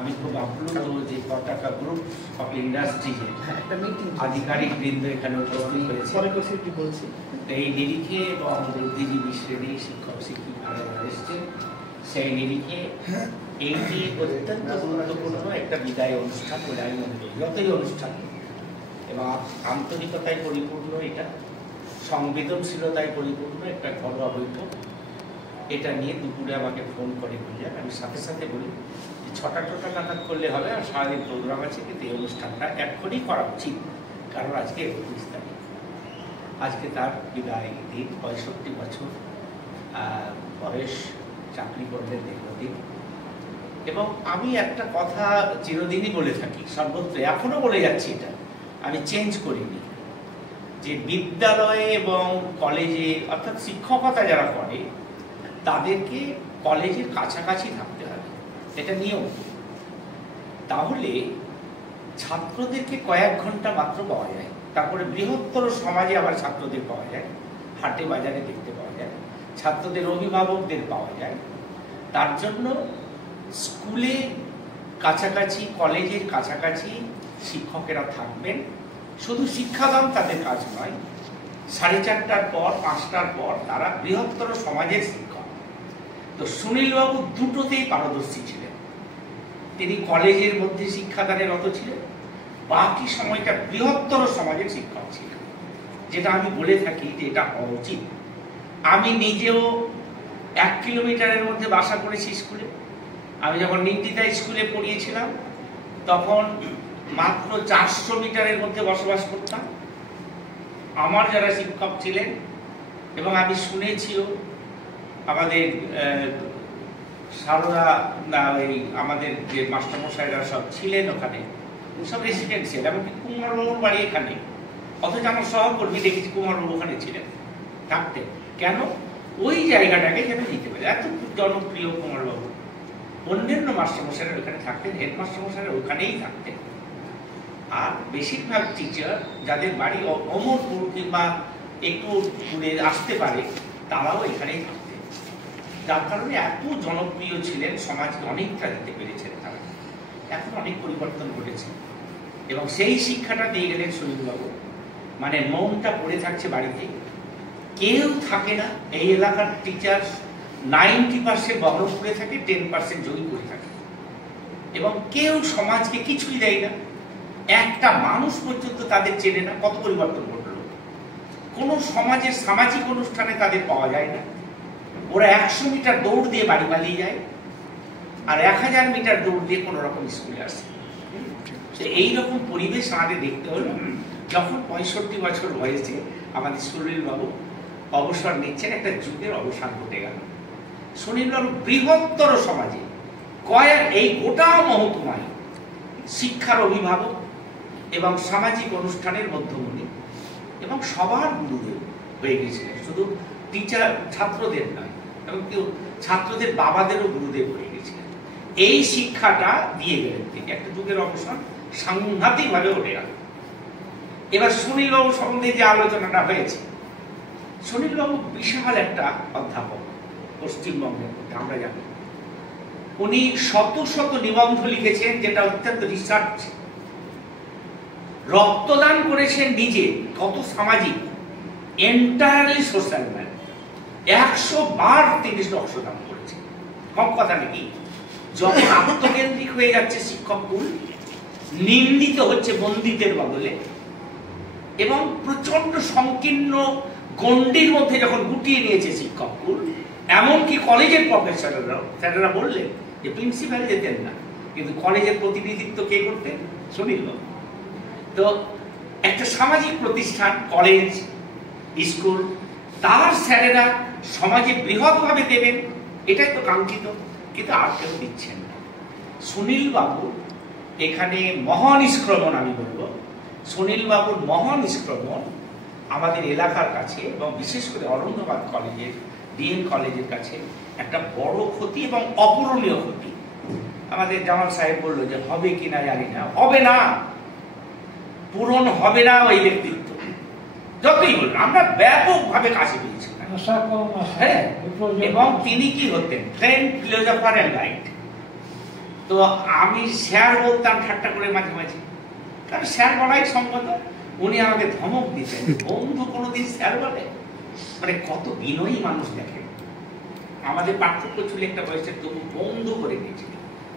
আমি খুব আপ্লুত যে পতাকা গ্রুপ অফ ইন্ডাস্ট্রিজের আধিকারিক বৃন্দ এখানে উপস্থিত হয়েছে। এই নিরিখে এবং বুদ্ধিজীবী শ্রেণী শিক্ষক শিক্ষিকারা এসছেন, সেই নিরিখে এইটি অত্যন্ত গুরুত্বপূর্ণ একটা বিদায় অনুষ্ঠান বলে আমি মনে করি। যতই অনুষ্ঠান এবং আন্তরিকতায় পরিপূর্ণ, এটা সংবেদনশীলতায় পরিপূর্ণ একটা ঘরোয়া বৈঠক। এটা নিয়ে দুপুরে আমাকে ফোন করে বললেন, আমি সাথে সাথে বলি যে 6টা নাগাদ করলে হবে, আর সারাদিন প্রোগ্রাম আছে, কিন্তু এই অনুষ্ঠানটা এখনই করা উচিত, কারণ আজকে 29 তারিখ, আজকে তার বিদায় দিন। 65 বছর বয়স, চাকরি করলেন দীর্ঘদিন। এবং আমি একটা কথা চিরদিনই বলে থাকি, সর্বত্র এখনো বলে যাচ্ছি, এটা আমি চেঞ্জ করিনি, যে বিদ্যালয়ে এবং কলেজে অর্থাৎ শিক্ষকতা যারা করে তাদেরকে কলেজের কাছাকাছি থাকতে হবে, এটা নিয়ম। তাহলে ছাত্রদেরকে কয়েক ঘন্টা মাত্র পাওয়া যায়, তারপরে বৃহত্তর সমাজে আবার ছাত্রদের পাওয়া যায়, হাটে বাজারে দেখতে পাওয়া যায়, ছাত্রদের অভিভাবকদের পাওয়া যায়। তার জন্য স্কুলে কাছাকাছি, কলেজের কাছাকাছি শিক্ষকেরা থাকবেন। শুধু শিক্ষাদান তাদের কাজ নয়, 4:30টার পর 5টার পর তারা বৃহত্তর সমাজের শিক্ষক। তো সুনীলবাবু দুটোতেই পারদর্শী ছিলেন। তিনি কলেজের মধ্যে শিক্ষাদানে রত ছিলেন, বাকি সময়টা বৃহত্তর সমাজের শিক্ষক ছিলেন, যেটা আমি বলে থাকি যে এটা হওয়া উচিত। আমি নিজেও 1 কিলোমিটারের মধ্যে বাসা করেছি স্কুলে। আমি যখন নির্দিতা স্কুলে পড়িয়েছিলাম তখন মাত্র 400 মিটারের মধ্যে বসবাস করতাম। আমার যারা শিক্ষক ছিলেন, এবং আমি শুনেছিও আমাদের সারদা ওই আমাদের যে মাস্টারমশাইরা সব ছিলেন ওখানে, সব রেসিডেন্সিয়াল, এমনকি কুমারবাবুর বাড়ি এখানে, অথচ আমার সহকর্মী দেখেছি কুমারবাবু ওখানে ছিলেন, থাকতেন। কেন? ওই জায়গাটাকে যেন নিতে পারে, এত জনপ্রিয় কুমারবাবু। অন্যান্য মাস্টারমশাইরা ওখানে থাকতেন, হেড মাস্টারমশাইরা ওখানেই থাকতেন। আর বেশিরভাগ টিচার যাদের বাড়ি অমরপুর কিংবা একটু দূরে আসতে পারে, তারাও এখানেই থাকতেন। যার কারণে এত জনপ্রিয় ছিলেন, সমাজকে অনেকটা দিতে পেরেছেন তারা। এখন অনেক পরিবর্তন ঘটেছে, এবং সেই শিক্ষাটা দিয়ে গেলেন সুনীলবাবু। মানে মনটা পড়ে থাকছে বাড়িতে, কেউ থাকে না। এই এলাকার টিচার 90% বহরমপুরে থাকে, 10% জয়ীপুরে থাকে, এবং কেউ সমাজকে কিছুই দেয় না। একটা মানুষ পর্যন্ত তাদের চেনে না। কত পরিবর্তন ঘটলো। কোনো সমাজের সামাজিক অনুষ্ঠানে তাদের পাওয়া যায় না। ওরা 100 মিটার দৌড় দিয়ে বাড়ি পালিয়ে যায়, আর 1000 মিটার দৌড় দিয়ে কোনো রকম স্কুলে আসে। এইরকম পরিবেশ আমাদের দেখতে হলো যখন 65 বছর বয়সে আমাদের সুনীলবাবু অবসর নিচ্ছেন। একটা যুগের অবসান ঘটে গেল। সুনীলবাবু বৃহত্তর সমাজে এই গোটা মহকুমায় শিক্ষার অভিভাবক এবং সামাজিক অনুষ্ঠানের মধ্যমণি এবং সবার গুরুদেব হয়ে গেছিলেন। শুধু টিচার ছাত্রদের নয়, এবং কেউ ছাত্রদের বাবাদেরও গুরুদেব হয়ে গেছিলেন। এই শিক্ষাটা দিয়ে গেলেন তিনি। একটা যুগের অবসান সাংঘাতিকভাবে ঘটে গেল। এবার সুনীলবাবু সম্বন্ধে যে আলোচনাটা হয়েছে, সুনীলবাবু বিশাল একটা অধ্যাপক পশ্চিমবঙ্গের মধ্যে, আমরা জানি। উনি শত শত নিবন্ধ লিখেছেন, যেটা অত্যন্ত রিসার্চ। রক্তদান করেছেন নিজে, কত সামাজিক, এন্টায়ারলি সোশ্যাল ম্যান। 100 বার তিনি রক্তদান করেছেন, কম কথা নাকি? যখন আত্মকেন্দ্রিক হয়ে যাচ্ছে শিক্ষক কুল, নিন্দিত হচ্ছে বন্দিতের বদলে, এবং প্রচন্ড সংকীর্ণ গণ্ডির মধ্যে যখন গুটিয়ে নিয়েছে শিক্ষক কুল, এমনকি কলেজের প্রফেসররা বললেন যে প্রিন্সিপাল যেতেন না, কিন্তু কলেজের প্রতিনিধিত্ব কে করতেন? সুনীলবাবু। তো একটা সামাজিক প্রতিষ্ঠান, কলেজ, স্কুল, তার স্যারেরা সমাজে বৃহৎভাবে দেবেন, এটাই তো কাঙ্ক্ষিত, কিন্তু আর কেউ দিচ্ছেন না। সুনীলবাবু এখানে মহান নিষ্ক্রমণ, আমি বলবো সুনীলবাবুর মহান নিষ্ক্রমণ আমাদের এলাকার কাছে, এবং বিশেষ করে অরণ্যবাদ কলেজের, ডিএন কলেজের কাছে একটা বড় ক্ষতি এবং অপূরণীয় ক্ষতি। আমাদের জামাল সাহেব বললো যে হবে কিনা জানি না, হবে না, পূরণ হবে না ওই ব্যক্তিত্ব। যতই বলুন, আমরা ব্যাপকভাবে কাছে পেয়েছি। হ্যাঁ, এবং তিনি কি হতেন? Friend, philosopher and guide. তো আমি স্যার বলতাম ঠাট্টা করে মাঝে মাঝে, কারণ স্যার বলাই সম্মত। উনি আমাকে ধমক দিতেন, বন্ধু কোনোদিন স্যার বলে? মানে কত বিনয়ী মানুষ দেখেন। আমাদের পার্থক্য ছিল একটা বয়সের, তবু বন্ধু করে দিয়েছিল,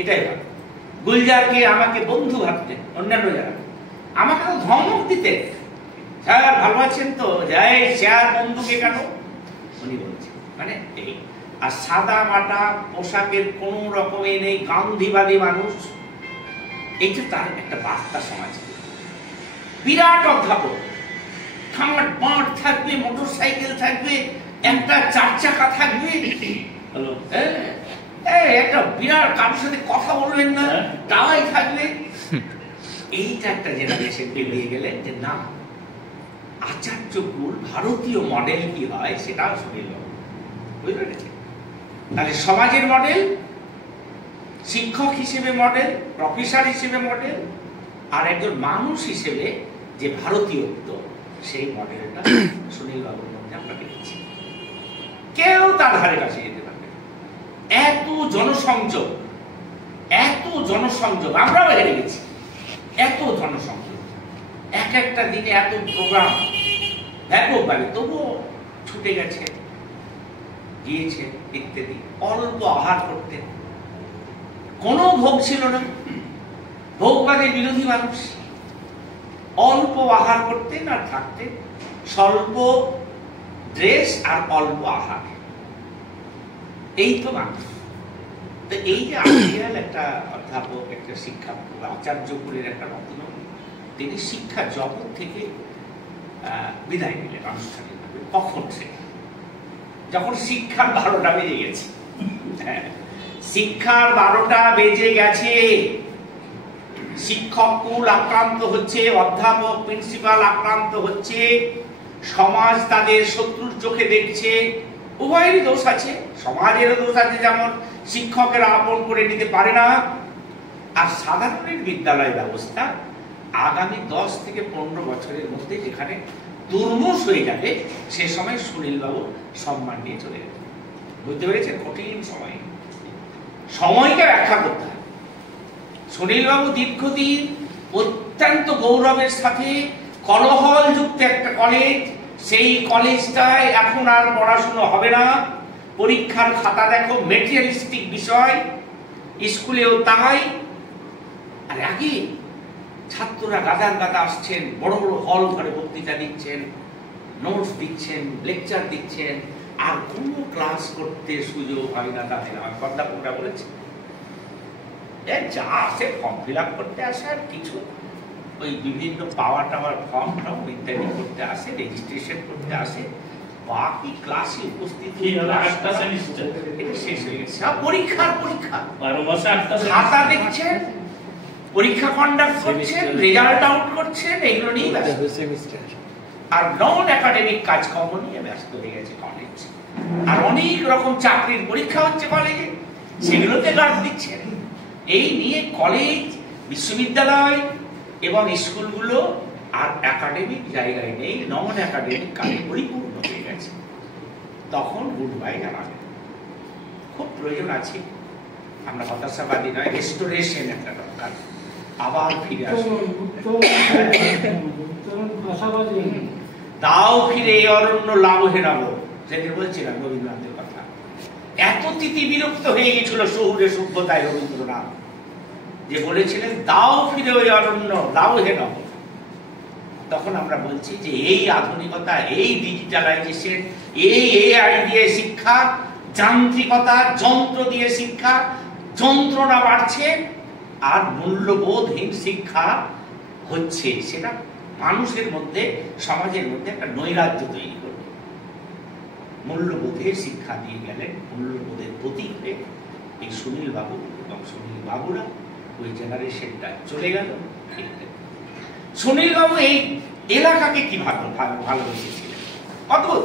এটাই ভালো। গুলজারকে আমাকে বন্ধু ভাবতেন, অন্যান্য যারা আমাকে তো ধমক দিতেন, স্যার ভালো আছেন তো, যাই স্যার বন্ধুকে কেন উনি বলছেন। মানে এই আর সাদা মাটা পোশাকের কোন রকমে নেই, গান্ধীবাদী মানুষ, এইটা তার একটা বার্তা সমাজে। বিরাট অধ্যাপক, ঠামাট বাঁট থাকবে, মোটর সাইকেল থাকবে, একটা 4 চাকা থাকবে, একটা বিরাট, কারোর সাথে কথা বলবেন না, তাই থাকবে। এইটা একটা জেনারেশন পেরিয়ে গেলেন যে না, আচার্যকুল ভারতীয় মডেল কি হয় সেটাও শুনিল, বুঝতে পেরেছেন? তাহলে সমাজের মডেল, শিক্ষক হিসেবে মডেল, প্রফেসর হিসেবে মডেল, আর একজন মানুষ হিসেবে যে ভারতীয়ত্ব, সেই মডেলটা সুনীল বাবুর মধ্যে আমরা পেয়েছি। কেউ তার ধারে কাছে যেতে পারবে। এত জনসংযোগ, এত জনসংযোগ, আমরাও হেরে গেছি। এত জনসংযোগ, এক একটা দিনে এত প্রোগ্রাম ব্যাপকভাবে, তবুও ছুটে গেছে, গিয়েছে ইত্যাদি। অল্প আহার করতেন, কোনো ভোগ ছিল না, ভোগবাদের বিরোধী মানুষ। অল্প আহার করতেন আর থাকতেন, স্বল্প ড্রেস আর অল্প আহার, এই তো মানুষ। তো এই যে আইডিয়াল একটা অধ্যাপক, একটা শিক্ষা, আচার্যকুলের একটা রত্ন, তিনি শিক্ষা জগৎ থেকে বিদায় নিলেন আনুষ্ঠানিকভাবে। কখন? সে যখন শিক্ষার 12টা বেজে গেছে। শিক্ষার 12টা বেজে গেছে, শিক্ষক কুল আক্রান্ত হচ্ছে, অধ্যাপক প্রিন্সিপাল আক্রান্ত হচ্ছে, সমাজ তাদের শত্রুর চোখে দেখছে। উভয়েরই দোষ আছে, সমাজেরও দোষ আছে, যেমন শিক্ষকেরা আপন করে নিতে পারে না। আর সাধারণের বিদ্যালয় ব্যবস্থা আগামী 10 থেকে 15 বছরের মধ্যে যেখানে দুর্মুষ হয়ে যাবে, সে সময় সুনীল বাবু সম্মান নিয়ে চলে যাবে। বুঝতে পেরেছেন? কঠিন সময়, সময়কে ব্যাখ্যা করতে হবে। সুনীল বাবু দীর্ঘদিন অত্যন্ত গৌরবের সাথে কলহল যুক্ত একটা কলেজ, সেই কলেজটায় এখন আর পড়াশুনো হবে না, পরীক্ষার খাতা দেখো মেটেরিয়ালিস্টিক বিষয়, স্কুলেও তাই। আর আগে ছাত্ররা গাদার গাদা আসছেন, বড় বড় হল ঘরে বক্তৃতা দিচ্ছেন, নোটস দিচ্ছেন, লেকচার দিচ্ছেন, আর কোনো ক্লাস করতে সুযোগ হয় না তাদের। আমার অধ্যাপকরা বলেছে যা আসে ফর্ম ফিল আপ করতে আসে, আর কিছু ওই বিভিন্ন পাওয়ার টাওয়ার ফর্ম টাও ইত্যাদি করতে আসে, রেজিস্ট্রেশন করতে আসে, বাকি ক্লাসে উপস্থিত এটা শেষ হয়ে গেছে। পরীক্ষার পরীক্ষা, খাতা দেখছেন, পরীক্ষা কন্ডাক্ট করছেন, রেজাল্ট আউট করছেন, এগুলো নিয়ে ব্যস্ত। আর নন একাডেমিক কাজকর্ম নিয়ে ব্যস্ত হয়ে গেছে কলেজ। আর অনেক রকম চাকরির পরীক্ষা হচ্ছে কলেজে, সেগুলোতে গার্ড দিচ্ছেন। এই নিয়ে কলেজ, বিশ্ববিদ্যালয় এবং স্কুলগুলো আর একাডেমিক জায়গায় নেই, নন একাডেমিক কাজে পরিপূর্ণ হয়ে গেছে। তখন গুড বাই জানাবেন, খুব প্রয়োজন আছে। আমরা হতাশাবাদী নয়, রেস্টোরেশন একটা দরকার, আবার ফিরে আসে। দাও ফিরে এই অরণ্য লাভ হেরাবো, সেদিন বলছিলাম রবীন্দ্রনাথের কথা। এত তিতি বিরক্ত হয়ে গেছিল শহুরে সভ্যতায় রবীন্দ্রনাথ, যে বলেছিলেন দাও ফিরে ওই অরণ্য লাভ হেরাবো। তখন আমরা বলছি যে এই আধুনিকতা, এই ডিজিটালাইজেশন, এই এআই দিয়ে শিক্ষা, যান্ত্রিকতা, যন্ত্র দিয়ে শিক্ষা, যন্ত্রণা বাড়ছে, আর মূল্যবোধহীন শিক্ষা হচ্ছে। সেটা মানুষের মধ্যে, সমাজের মধ্যে একটা নৈরাজ্য তৈরি করবে। মূল্যবোধের শিক্ষা দিয়ে গেলেন, মূল্যবোধের প্রতীক হয়ে এই সুনীল বাবু এবং সুনীল বাবুরা ওই জেনারেশনটা চলে গেল। সুনীল বাবু এই এলাকাকে কি ভালোবেসেছিলেন, অদ্ভুত।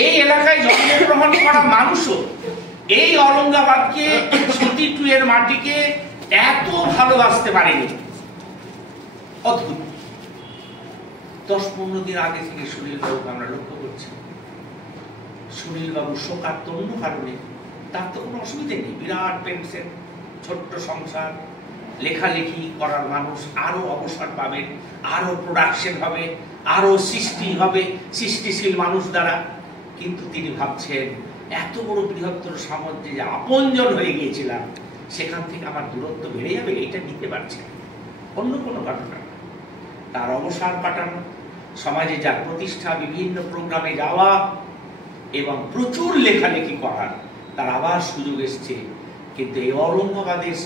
এই এলাকায় জন্মগ্রহণ করা মানুষও এই ঔরঙ্গাবাদকে, সতী টুয়ের মাটিকে এত ভালোবাসতে পারেনি, অদ্ভুত। 10-15 দিন আগে থেকে সুনীল বাবুকে আমরা লক্ষ্য করছি। সুনীল বাবু শোকার্তন্য কারণে, তার তো কোনো অসুবিধা নেই, বিরাট পেনশন, ছোট্ট সংসার, লেখালেখি করার মানুষ আরো অবসর পাবেন, আরো প্রোডাকশন হবে, আরো সৃষ্টি হবে সৃষ্টিশীল মানুষ দ্বারা। কিন্তু তিনি ভাবছেন এত বড় বৃহত্তর সাম্রাজ্যে যে আপনজন হয়ে গিয়েছিলাম, সেখান থেকে আমার দূরত্ব বেড়ে যাবে, এটা নিতে পারছেন। অন্য কোনো ঘটনা, তার অবসর কাটানো, সমাজে যার প্রতিষ্ঠা, বিভিন্ন প্রোগ্রামে যাওয়া এবং প্রচুর লেখালেখি করার তার আবার সুযোগ এসছে। কিন্তু এই ঔরঙ্গাবাদের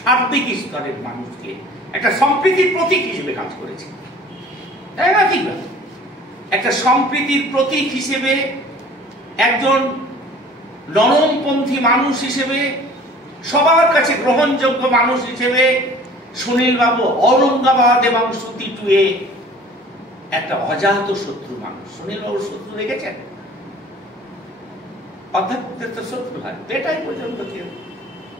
সার্বিক স্তরের মানুষকে একটা সম্প্রীতির প্রতীক হিসেবে কাজ করেছে, তাই না? ঠিক না? একটা সম্প্রীতির প্রতীক হিসেবে, একজন নরমপন্থী মানুষ হিসেবে, সবার কাছে গ্রহণযোগ্য মানুষ হিসেবে সুনীল বাবু ঔরঙ্গাবাদ এবং সুতি টুয়ে একটা অজাত শত্রু মানুষ। সুনীল বাবুর শত্রু দেখেছেন? অধ্যাপকদের তো শত্রু হয়, পেটাই পর্যন্ত কেউ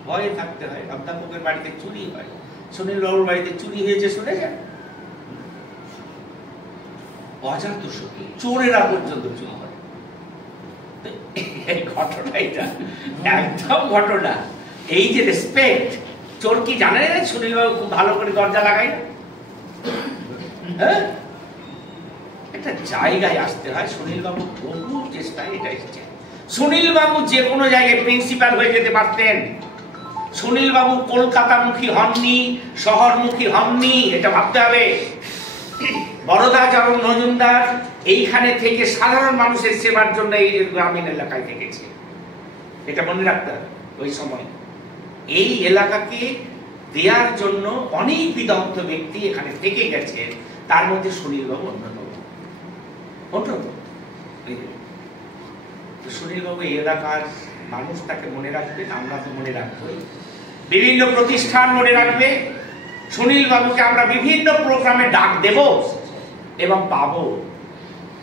ভয়ে থাকতে হয়। অধ্যাপকের বাড়িতে চুরি হয়, সুনীল বাবুর বাড়িতে চুরি হয়েছে শুনেছেন? অজাত শত্রু, চোরেরা পর্যন্ত চুরি হয়। এই ঘটনা, এটা একদম ঘটনা। এই যে রেসপেক্ট, চোর কি জানেন? সুনীল বাবু খুব ভালো করে দরজা লাগাই না, হ্যাঁ? একটা জায়গায় আসতে হয়। সুনীল বাবু বহু চেষ্টায় এটা এসেছে। সুনীল বাবু যে কোনো জায়গায় প্রিন্সিপাল হয়ে যেতে পারতেন। সুনীল বাবু কলকাতামুখী হননি, শহরমুখী হননি, এটা ভাবতে হবে। বরদাচরণ মজুমদার এইখানে থেকে সাধারণ মানুষের সেবার জন্য এই গ্রামীণ এলাকায় থেকেছে, এটা মনে রাখতে হবে। ওই সময় এই এলাকাকে দেওয়ার জন্য অনেক বিদগ্ধ ব্যক্তি এখানে থেকে গেছেন, তার মধ্যে সুনীল বাবু অন্যতম। সুনীল বাবু এই এলাকার মানুষ তাকে মনে রাখবেন, আমরা তো মনে রাখবই, বিভিন্ন প্রতিষ্ঠান মনে রাখবে। সুনীল বাবুকে আমরা বিভিন্ন প্রোগ্রামে ডাক দেব এবং পাবো,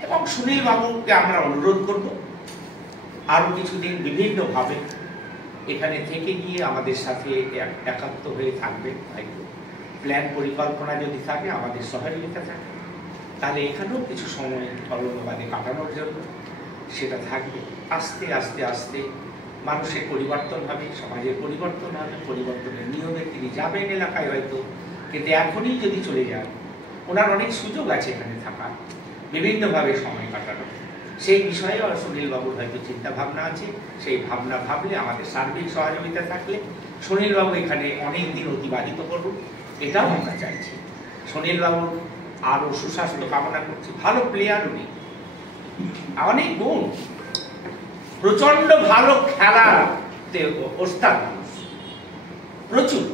এবং সুনীল বাবুকে আমরা অনুরোধ করব আরো কিছুদিন বিভিন্ন ভাবে এখানে থেকে গিয়ে আমাদের সাথে একাত্ম হয়ে থাকবে। প্ল্যান পরিকল্পনা যদি থাকে, আমাদের সহযোগিতা থাকে, তাহলে এখানেও কিছু সময় ঔরঙ্গাবাদে কাটানোর জন্য সেটা থাকবে। আস্তে আস্তে আস্তে মানুষের পরিবর্তন হবে, সমাজের পরিবর্তন হবে, পরিবর্তনের নিয়মে তিনি যাবেন এলাকায় হয়তো, কিন্তু এখনই যদি চলে যান, ওনার অনেক সুযোগ আছে এখানে থাকার, বিভিন্নভাবে সময় কাটানো। সেই বিষয়ে সুনীল বাবুর হয়তো চিন্তা ভাবনা আছে। সেই ভাবনা ভাবলে, আমাদের সার্বিক সহযোগিতা থাকলে সুনীল বাবু এখানে অনেক দিন অতিবাহিত করুন, এটাও আমরা চাইছি। সুনীল বাবুর আরো সুস্বাস্থ্য কামনা করছি। ভালো প্লেয়ার উনি, অনেক গুণ, প্রচন্ড ভালো খেলাতে ওস্তাদ মানুষ, প্রচুর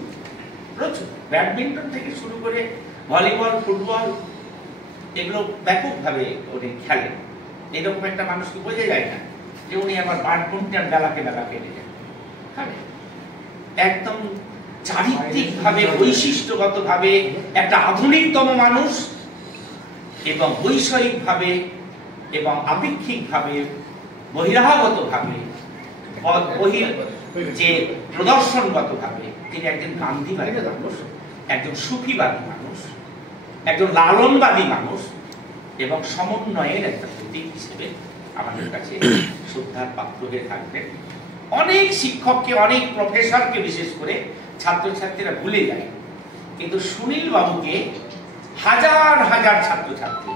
প্রচুর। ব্যাডমিন্টন থেকে শুরু করে ভলিবল, ফুটবল, এগুলো ব্যাপকভাবে উনি খেলেন। এরকম একটা মানুষকে বোঝা যায় না যে উনি আবার ব্যাডমিন্টন বেলাকে বেলা খেলে যান। একদম চারিত্রিক ভাবে, বৈশিষ্ট্যগত ভাবে একটা আধুনিকতম মানুষ, এবং বৈষয়িক ভাবে এবং আপেক্ষিক ভাবে, বহিরাগত ভাবে, যে প্রদর্শনগত ভাবে তিনি একজন গান্ধীবাদী মানুষ, একজন সুফিবাদী মানুষ, একজন লালনবাদী মানুষ, এবং সমন্বয়ের একটা প্রতীক হিসেবে আমাদের কাছে শ্রদ্ধার পাত্র হয়ে থাকবেন। অনেক শিক্ষককে, অনেক প্রফেসরকে বিশেষ করে ছাত্রছাত্রীরা ভুলে যায়, কিন্তু সুনীল বাবুকে হাজার হাজার ছাত্রছাত্রী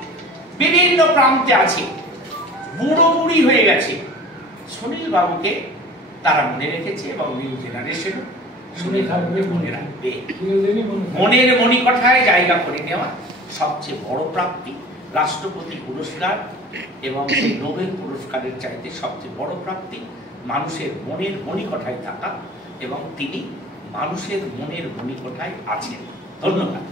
বিভিন্ন প্রান্তে আছে, বুড়ো বুড়ি হয়ে গেছে, সুনীল বাবুকে তারা মনে রেখেছে, এবং নিউ জেনারেশন সুনীল বাবুকে মনে রাখবে। মনের মণিকঠায় জায়গা করে নেওয়া সবচেয়ে বড় প্রাপ্তি। রাষ্ট্রপতি পুরস্কার এবং সেই নোবেল পুরস্কারের চাইতে সবচেয়ে বড় প্রাপ্তি মানুষের মনের মণিকঠায় থাকা, এবং তিনি মানুষের মনের মণিকঠায় আছেন। ধন্যবাদ।